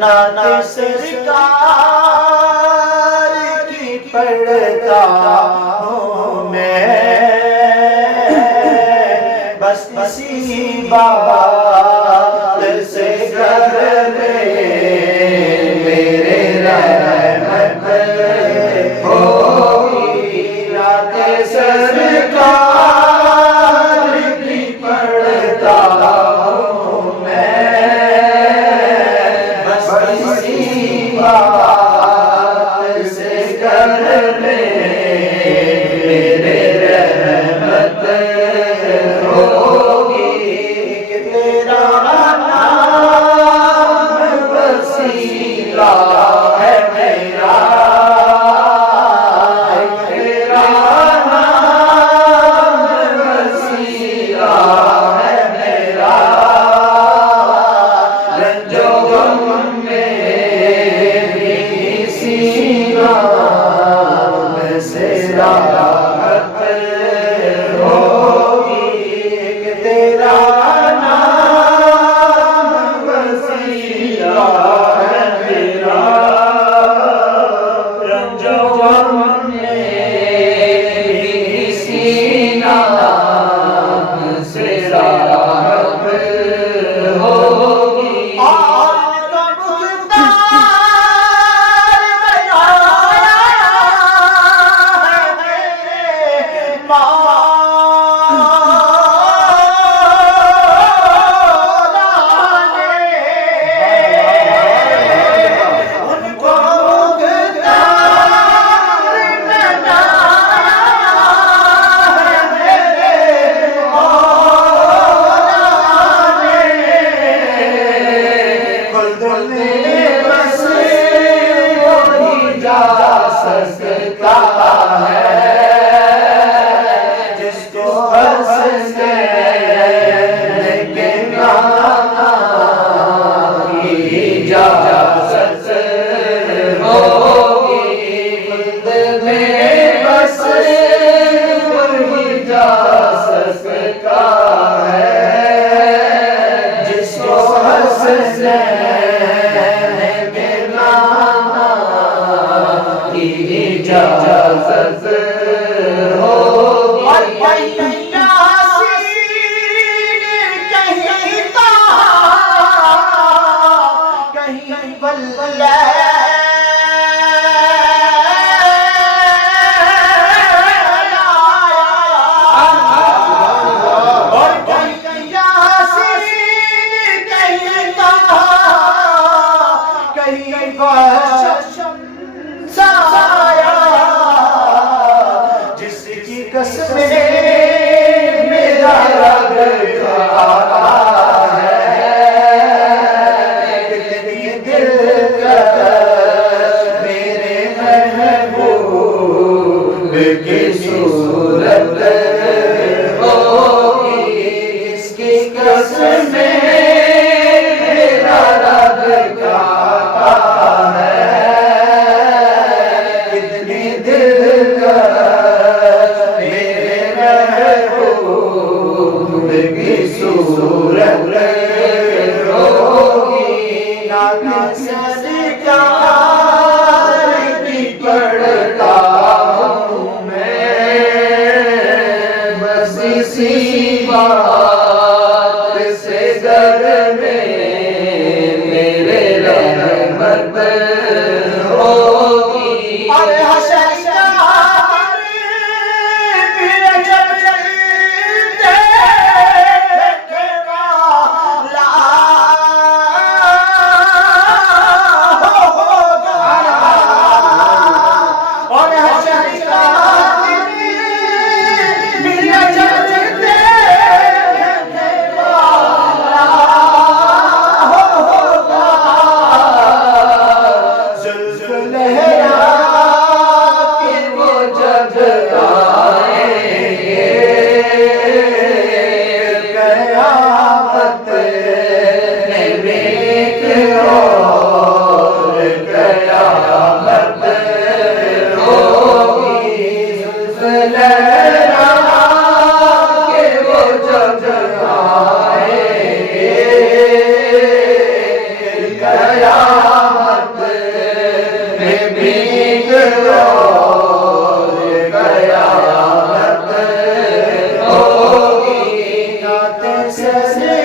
नाते सरकार की पढ़ता हूँ मैं, बस इसी बात से घर में मेरे रहमत होगी। नाते सरकार की पढ़ता हूँ मैं, बस इसी बात से घर में मेरे रहमत होगी। कि तेरा नाम वसीला है मेरा, तेरा नाम वसीला है मेरा। रंजो गम में भी इसी नाम से राहत होगी। कि तेरा नाम वसीला है मेरा, रंजो गम में भी इसी नाम से राहत होगी। और कब मुख्तार बनाया है मौला ने, उनको मुख्तार बनाया है मेरे मौला ने। खुल्दुल में बस वही जा सकता है जिसको हंसने के नाम की इजाज़त होगी। खुल्द में बस वही जा सकता है जिसको हंसने के नाम की इजाज़त होगी। और कहीं यासीन, कहीं ताहा, कहीं बल्ला, और कहीं यासीन, कहीं ताहा, कहीं साया, जिसकी कसमें मेरा रब खाता है। कितनी दिलकश मेरे महबूब की सूरत होगी, जिसकी कसमें मेरा रब खाता है। सजदे